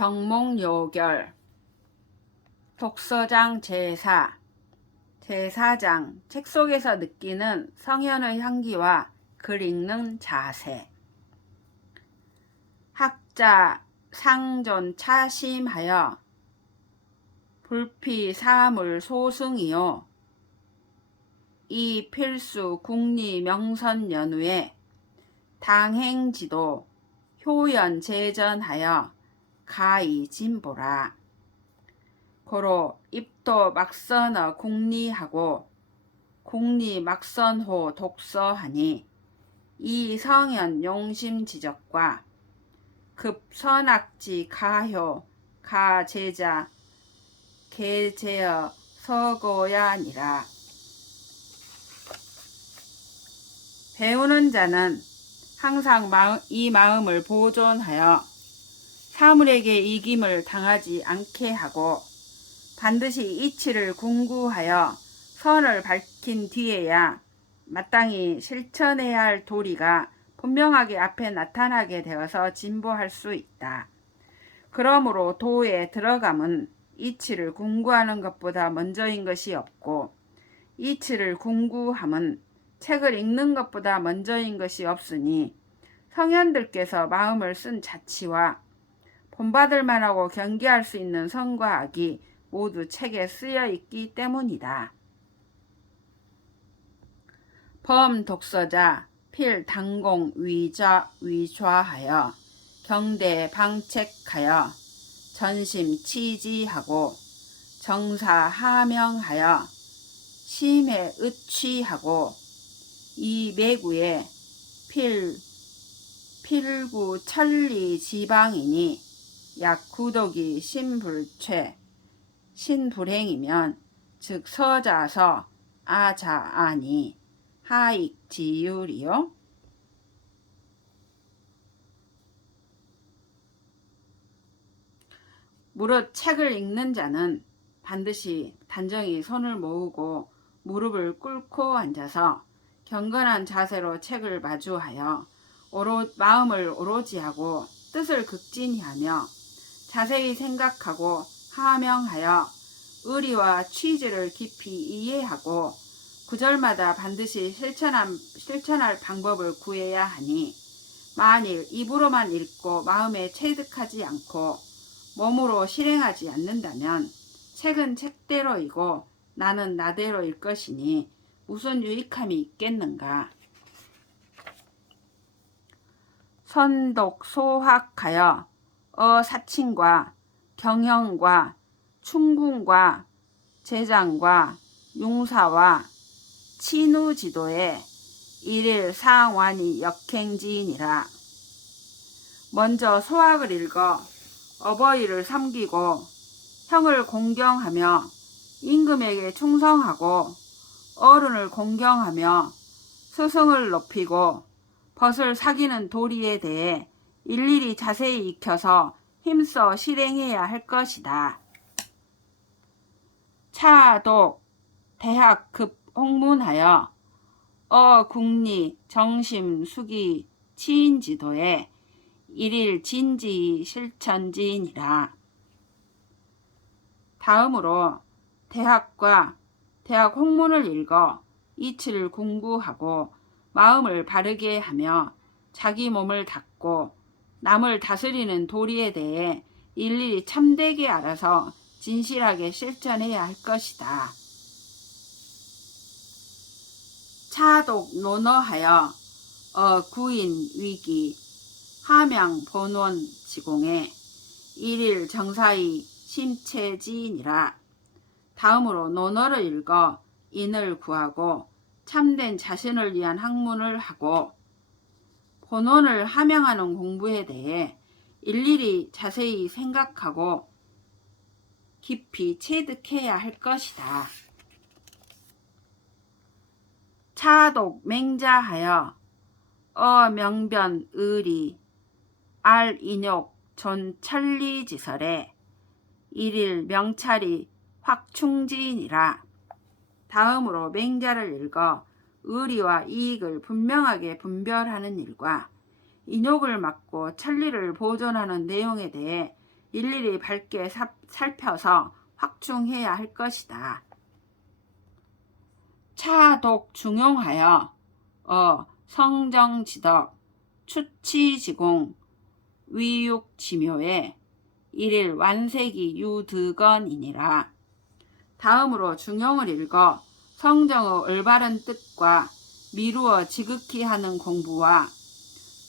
경몽요결 독서장 제사 제사장 책 속에서 느끼는 성현의 향기와 글 읽는 자세 학자 상존 차심하여 불피 사물 소승이요 이 필수 국리 명선 연후에 당행지도 효연 제전하여 가히 진보라. 고로 입도 막선어 국리하고 국리 막선호 독서하니 이 성현 용심 지적과 급선악지 가효 가제자 개제어 서고야니라. 배우는 자는 항상 이 마음을 보존하여 사물에게 이김을 당하지 않게 하고 반드시 이치를 궁구하여 선을 밝힌 뒤에야 마땅히 실천해야 할 도리가 분명하게 앞에 나타나게 되어서 진보할 수 있다. 그러므로 도에 들어감은 이치를 궁구하는 것보다 먼저인 것이 없고 이치를 궁구함은 책을 읽는 것보다 먼저인 것이 없으니 성현들께서 마음을 쓴 자치와 본받을 만하고 경계할 수 있는 선과 악이 모두 책에 쓰여 있기 때문이다. 범 독서자 필 당공 위좌하여 경대 방책하여 전심 치지하고 정사 하명하여 심해 의취하고 이 매구에 필구 천리 지방이니 약 구독이 신불행이면 즉 서자서 아자아니 하익지율이요. 무릇 책을 읽는 자는 반드시 단정히 손을 모으고 무릎을 꿇고 앉아서 경건한 자세로 책을 마주하여 마음을 오로지 하고 뜻을 극진히 하며 자세히 생각하고 하명하여 의리와 취지를 깊이 이해하고 구절마다 반드시 실천할 방법을 구해야 하니 만일 입으로만 읽고 마음에 체득하지 않고 몸으로 실행하지 않는다면 책은 책대로이고 나는 나대로일 것이니 무슨 유익함이 있겠는가. 선독 소학하여 사친과 경영과 충궁과 제장과 융사와 친우지도에 일일 상완이 역행지이니라. 먼저 소학을 읽어 어버이를 섬기고 형을 공경하며 임금에게 충성하고 어른을 공경하며 스승을 높이고 벗을 사귀는 도리에 대해 일일이 자세히 익혀서 힘써 실행해야 할 것이다. 차독 대학 급 홍문하여 국리 정심 수기 치인지도에 일일 진지 실천지이니라. 다음으로 대학 홍문을 읽어 이치를 궁구하고 마음을 바르게 하며 자기 몸을 닦고 남을 다스리는 도리에 대해 일일이 참되게 알아서 진실하게 실천해야 할 것이다. 차독 논어하여 구인 위기 하명 본원 지공에 일일 정사이 심체지니라. 다음으로 논어를 읽어 인을 구하고 참된 자신을 위한 학문을 하고 본원을 하명하는 공부에 대해 일일이 자세히 생각하고 깊이 체득해야 할 것이다. 차독 맹자하여 명변 의리 인욕 존 천리지설에 일일 명찰이 확충지이니라. 다음으로 맹자를 읽어 의리와 이익을 분명하게 분별하는 일과 인욕을 막고 천리를 보존하는 내용에 대해 일일이 밝게 살펴서 확충해야 할 것이다. 차독 중용하여 성정지덕 추치지공 위육지묘에 일일 완색이 유득언이니라. 다음으로 중용을 읽어 성정의 올바른 뜻과 미루어 지극히 하는 공부와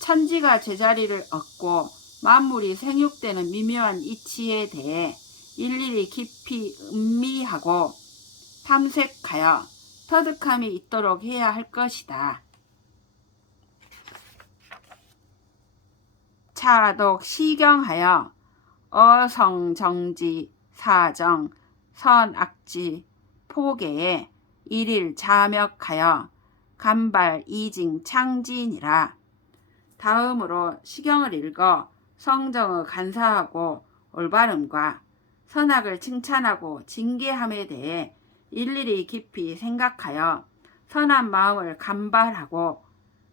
천지가 제자리를 얻고 만물이 생육되는 미묘한 이치에 대해 일일이 깊이 음미하고 탐색하여 터득함이 있도록 해야 할 것이다. 차독 시경하여 어성정지 사정 선악지 포계에 일일 자명하여 간발 이징 창진이라. 다음으로 시경을 읽어 성정의 간사하고 올바름과 선악을 칭찬하고 징계함에 대해 일일이 깊이 생각하여 선한 마음을 간발하고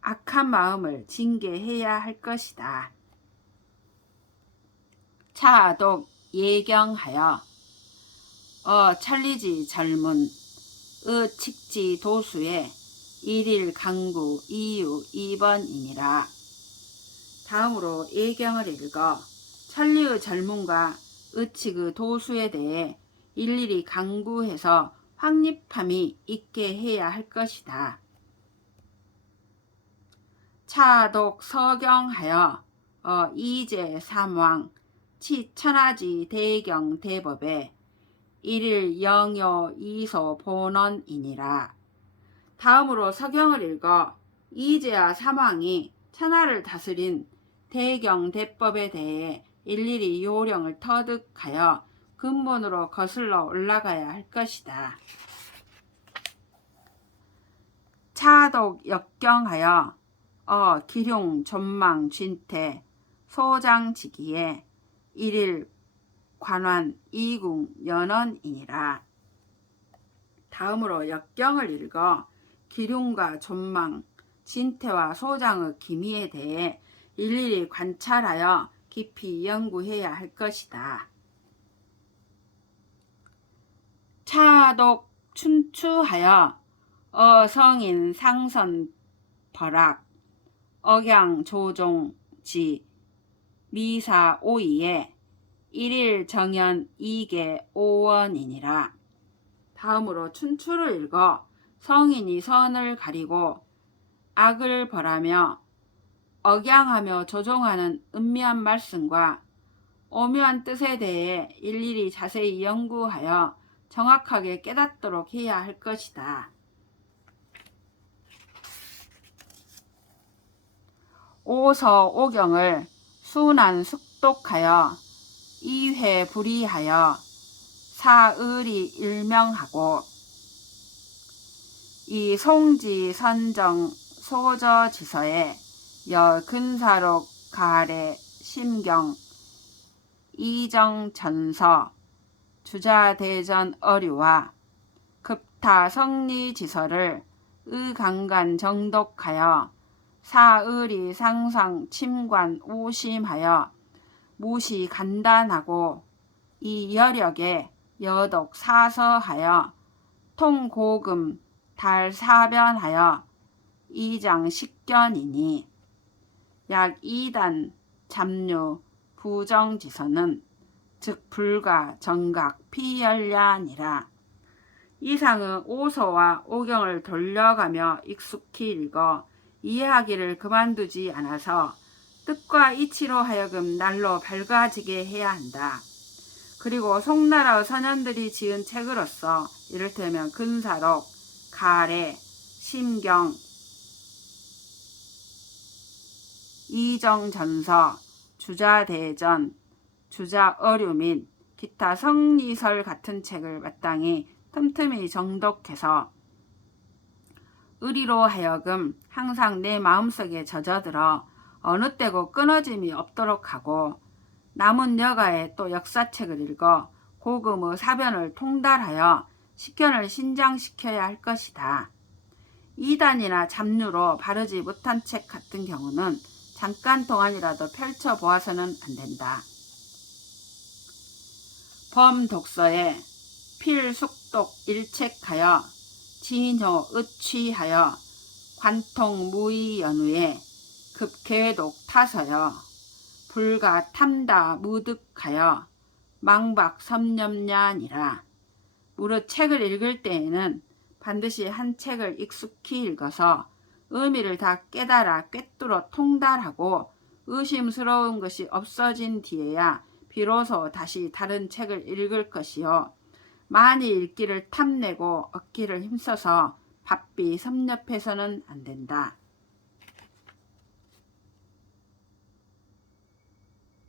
악한 마음을 징계해야 할 것이다. 차독 예경하여 찰리지 젊은 칙지 도수에 일일 강구 이유 2번이니라. 다음으로 예경을 읽어 천리의 젊음과 의칙의 도수에 대해 일일이 강구해서 확립함이 있게 해야 할 것이다. 차독 서경하여 이제 삼왕 치천하지 대경 대법에 일일 영요 이소 본원이니라. 다음으로 서경을 읽어 이제와 삼왕이 천하를 다스린 대경 대법에 대해 일일이 요령을 터득하여 근본으로 거슬러 올라가야 할 것이다. 차독 역경하여 기룡 존망 쥔태 소장지기에 일일 관환 이궁 연언이니라. 다음으로 역경을 읽어 기룡과 존망 진태와 소장의 기미에 대해 일일이 관찰하여 깊이 연구해야 할 것이다. 차독 춘추하여 성인 상선 벌악 억양 조종지 미사 오이에 일일 정연 이계 오원이니라. 다음으로 춘추를 읽어 성인이 선을 가리고 악을 벌하며 억양하며 조종하는 은미한 말씀과 오묘한 뜻에 대해 일일이 자세히 연구하여 정확하게 깨닫도록 해야 할 것이다. 오서 오경을 순한 숙독하여 이회 불이하여 사의리 일명하고 이 송지 선정 소저지서에 여 근사록 가래 심경 이정 전서 주자대전 어류와 급타 성리지서를 의강간 정독하여 사의리 상상 침관 우심하여 무시 간단하고 이 여력에 여독 사서하여 통고금 달사변하여 이장 식견이니 약 2단 잡류 부정지서는 즉 불가 정각 피열야니라. 이상은 오서와 오경을 돌려가며 익숙히 읽어 이해하기를 그만두지 않아서 뜻과 이치로 하여금 날로 밝아지게 해야 한다. 그리고 송나라의 선현들이 지은 책으로서 이를테면 근사록, 가래, 심경, 이정전서, 주자대전, 주자어류 및 기타 성리설 같은 책을 마땅히 틈틈이 정독해서 의리로 하여금 항상 내 마음속에 젖어들어 어느 때고 끊어짐이 없도록 하고 남은 여가에 또 역사책을 읽어 고금의 사변을 통달하여 식견을 신장시켜야 할 것이다. 이단이나 잡류로 바르지 못한 책 같은 경우는 잠깐 동안이라도 펼쳐보아서는 안 된다. 범독서에 필숙독 일책하여 진호 의취하여 관통 무의연우에 급계회독 타서여 불가 탐다 무득하여 망박 섬념냐니라. 무릇 책을 읽을 때에는 반드시 한 책을 익숙히 읽어서 의미를 다 깨달아 꿰뚫어 통달하고 의심스러운 것이 없어진 뒤에야 비로소 다시 다른 책을 읽을 것이요, 많이 읽기를 탐내고 얻기를 힘써서 바삐 섭렵해서는 안 된다.